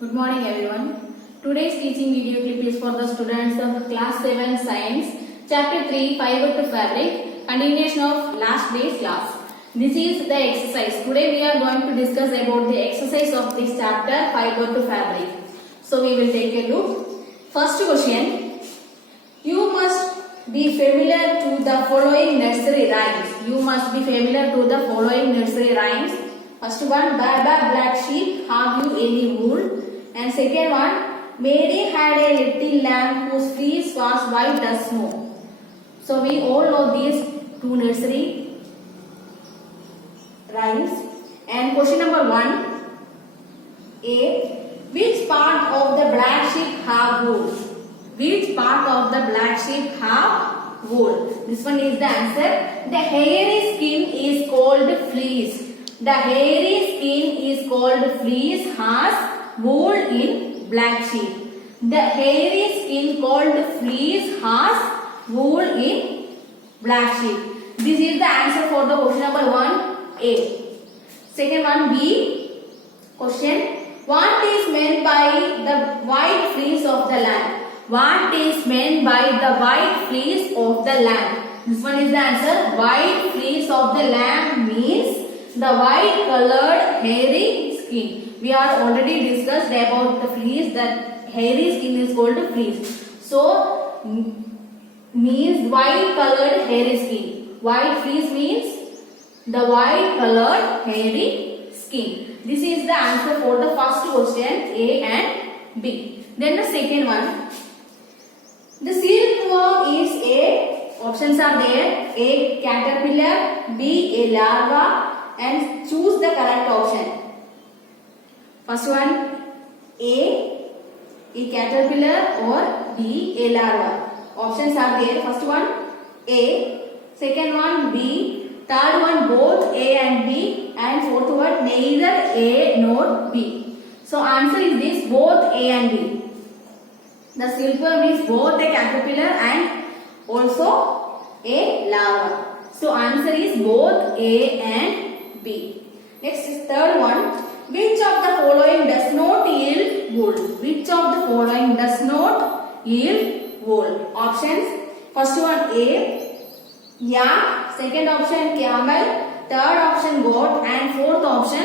Good morning everyone. Today's teaching video clip is for the students of class 7 science chapter 3 fiber to fabric continuation of last day's class. This is the exercise. Today we are going to discuss about the exercise of this chapter fiber to fabric. So we will take a look. First question. You must be familiar to the following nursery rhymes. You must be familiar to the following nursery rhymes. First one, Baba black sheep, have you any wool? And second one, Mary had a little lamb whose fleece was white as snow. So we all know these two nursery rhymes. And question number 1, A. Which part of the black sheep have wool? Which part of the black sheep have wool? This one is the answer. The hairy skin is called fleece. The hairy skin is called fleece has wool in black sheep. The hairy skin called fleece has wool in black sheep. This is the answer for the question number 1A. Second one B. Question. What is meant by the white fleece of the lamb? What is meant by the white fleece of the lamb? This one is the answer. White fleece of the lamb means the white colored hairy skin. We are already discussed about the fleece, that hairy skin is called fleece. So means white colored hairy skin. White fleece means the white colored hairy skin. This is the answer for the first question A and B. Then the second one. The silkworm is a, options are there, A. caterpillar, B. a larva, and choose the correct option. First one, A caterpillar or B a larva. Options are there. First one A, second one B, third one both A and B, and fourth one neither A nor B. So answer is this, both A and B. The silkworm is both a caterpillar and also a larva. So answer is both A and B. Next is third one. Which of the following does not yield wool? Which of the following does not yield wool? Options. First one A, yak. Second option camel. Third option goat. And fourth option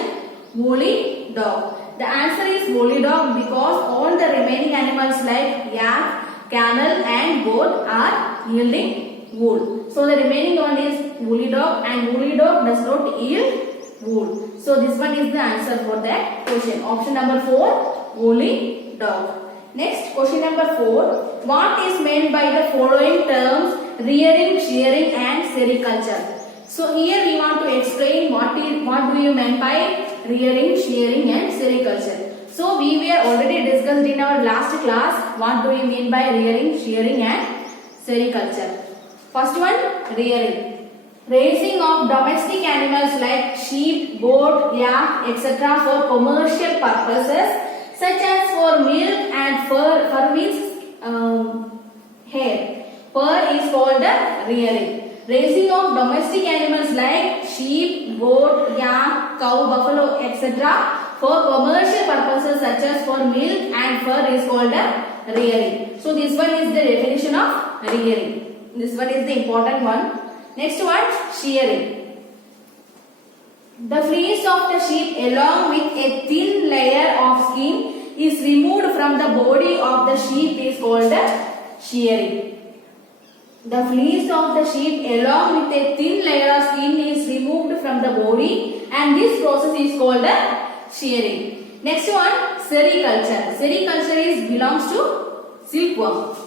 woolly dog. The answer is woolly dog because all the remaining animals like yak, camel and goat are yielding wool. So the remaining one is woolly dog, and woolly dog does not yield wool. So this one is the answer for that question. Option number 4, woolly dog. Next, question number 4. What is meant by the following terms rearing, shearing and sericulture? So here we want to explain what do you mean by rearing, shearing and sericulture. So we were already discussed in our last class what do you mean by rearing, shearing and sericulture. First one, rearing. Raising of domestic animals like sheep, goat, yak, etc. for commercial purposes such as for milk and fur. Fur means hair. Fur is called the rearing. Raising of domestic animals like sheep, goat, yak, cow, buffalo, etc. for commercial purposes such as for milk and fur is called the rearing. So this one is the definition of rearing. This one is the important one. Next one, shearing. The fleece of the sheep along with a thin layer of skin is removed from the body of the sheep is called the shearing. The fleece of the sheep along with a thin layer of skin is removed from the body, and this process is called the shearing. Next one, sericulture. Sericulture belongs to silkworm.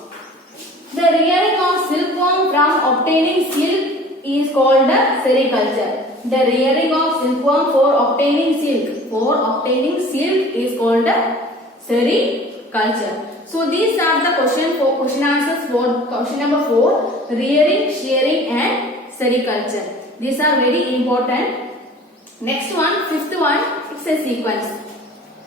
The rearing of silkworm from obtaining silk is called the sericulture. The rearing of silkworm for obtaining silk is called the sericulture. So these are the question answers for question number 4, rearing, shearing and sericulture. These are very important. Next one, fifth one, it's a sequence.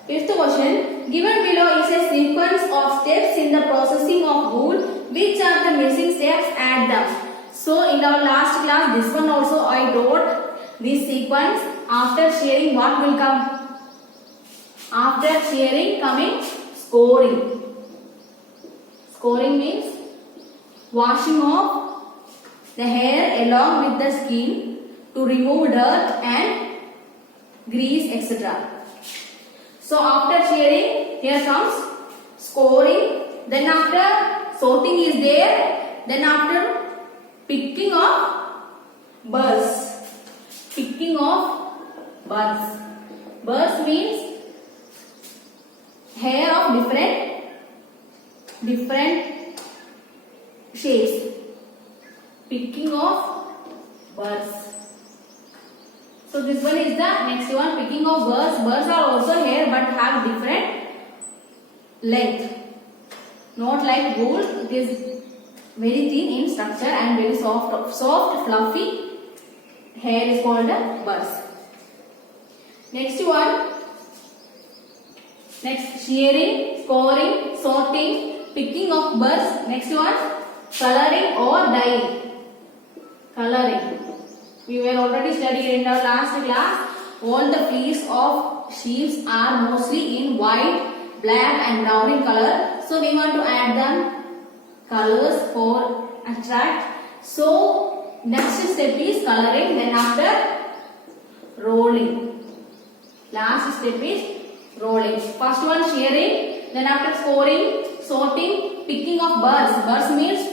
Fifth question, given below is a sequence of steps in the processing of wool. Which are the missing steps? Add them. So in our last class, this one also I wrote this sequence. After shearing, what will come? After shearing, coming scoring. Scoring means washing off the hair along with the skin to remove dirt and grease, etc. So after shearing, here comes scoring. Then after sorting is there. Then after picking of burrs. Picking of burrs. Burrs means hair of different shapes. Picking of burrs. So this one is the next one, picking of burrs. Burrs are also hair but have different length. Not like wool. It is very thin in structure and very soft fluffy hair is called burrs. Next one. Next, shearing, scoring, sorting, picking of burrs. Next one, coloring or dyeing. Coloring. We were already studying in our last class. All the fleece of sheep are mostly in white, black and brown in color. So we want to add them colors for attract. So next step is coloring. Then after rolling. Last step is rolling. First one shearing. Then after scoring, sorting, picking of burrs. Burrs means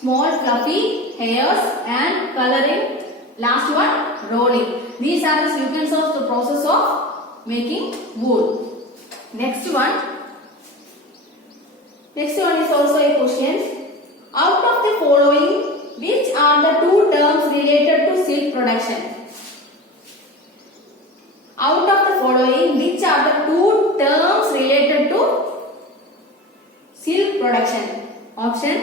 small fluffy hairs and coloring. Last one, rolling. These are the sequence of the process of making wool. Next one is also a question. Out of the following, which are the two terms related to silk production? Out of the following, which are the two terms related to silk production? Option: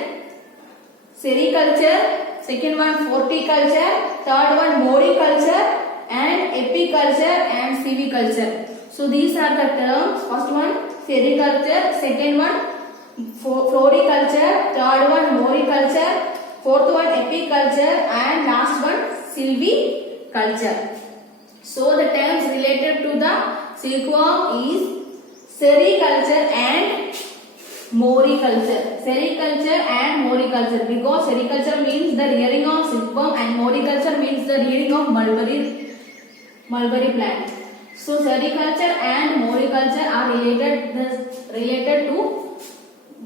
sericulture. Second one, horticulture. Third one, moriculture and apiculture and silviculture. So these are the terms. First one, sericulture. Second one, floriculture. Third one, moriculture. Fourth one, apiculture and last one, silviculture. So the terms related to the silkworm is sericulture and moriculture. Sericulture and moriculture, because sericulture means the rearing of silkworm and moriculture means the rearing of mulberry plant. So sericulture and moriculture are related to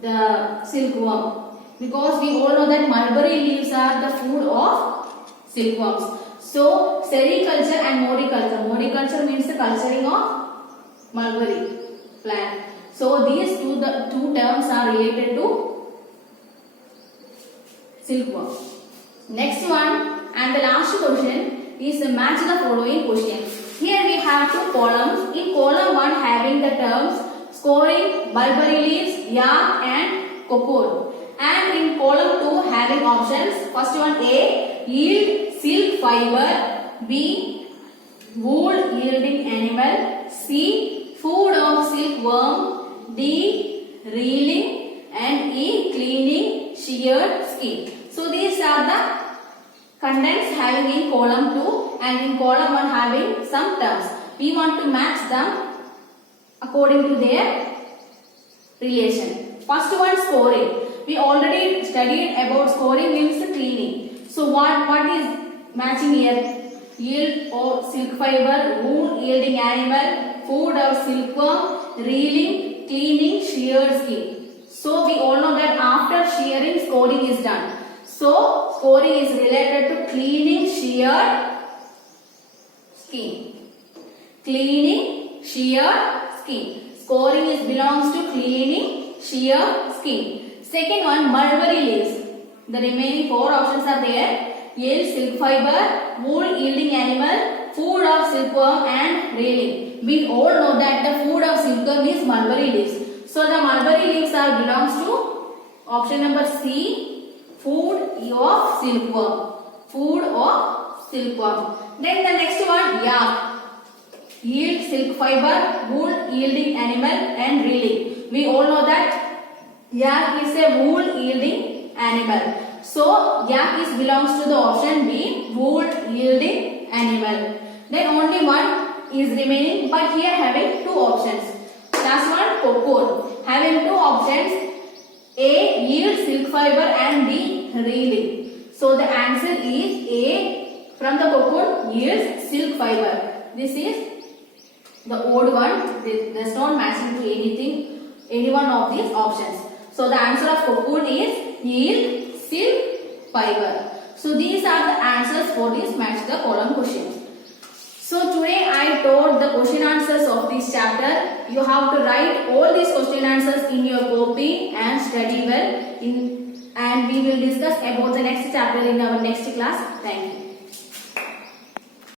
the silkworm, because we all know that mulberry leaves are the food of silkworms. So sericulture and moriculture. Moriculture means the culturing of mulberry plant. So these two terms are related to silkworm. Next one and the last question is match the following questions. Here we have two columns. In column 1 having the terms scoring, mulberry leaves, yarn and cocoon. And in column 2 having options. First one A, yield silk fiber. B, wool yielding animal. C, food of silkworm. D, reeling and E, cleaning sheared skin. So these are the contents having in column 2 and in column 1 having some terms. We want to match them according to their relation. First one, scoring. We already studied about scoring means cleaning. So what is matching here? Yield of silk fiber, wool yielding animal, food of silkworm, reeling, cleaning sheared skin. So we all know that after shearing, scoring is done. So scoring is related to cleaning sheared skin. Cleaning sheared skin. Scoring is belongs to cleaning sheared skin. Second one, mulberry leaves. The remaining 4 options are there. Yield silk fiber, wool yielding animal, food of silkworm and reeling. We all know that the food of silkworm is mulberry leaves. So the mulberry leaves are belongs to option number C, food of silkworm. Food of silkworm. Then the next one, yarn. Yield silk fiber, wool yielding animal and reeling. We all know that yak is a wool yielding animal. So yak is belongs to the option B, wool yielding animal. Then only one is remaining, but here having 2 options. fiber and B reeling. So the answer is A, from the cocoon yields silk fiber. This is the odd one. This does not match into anything, any one of these options. So the answer of cocoon is yield silk fiber. So these are the answers for this match the column question. So today I taught the question answers of this chapter. You have to write all these question answers in your copy and study well. And we will discuss about the next chapter in our next class. Thank you.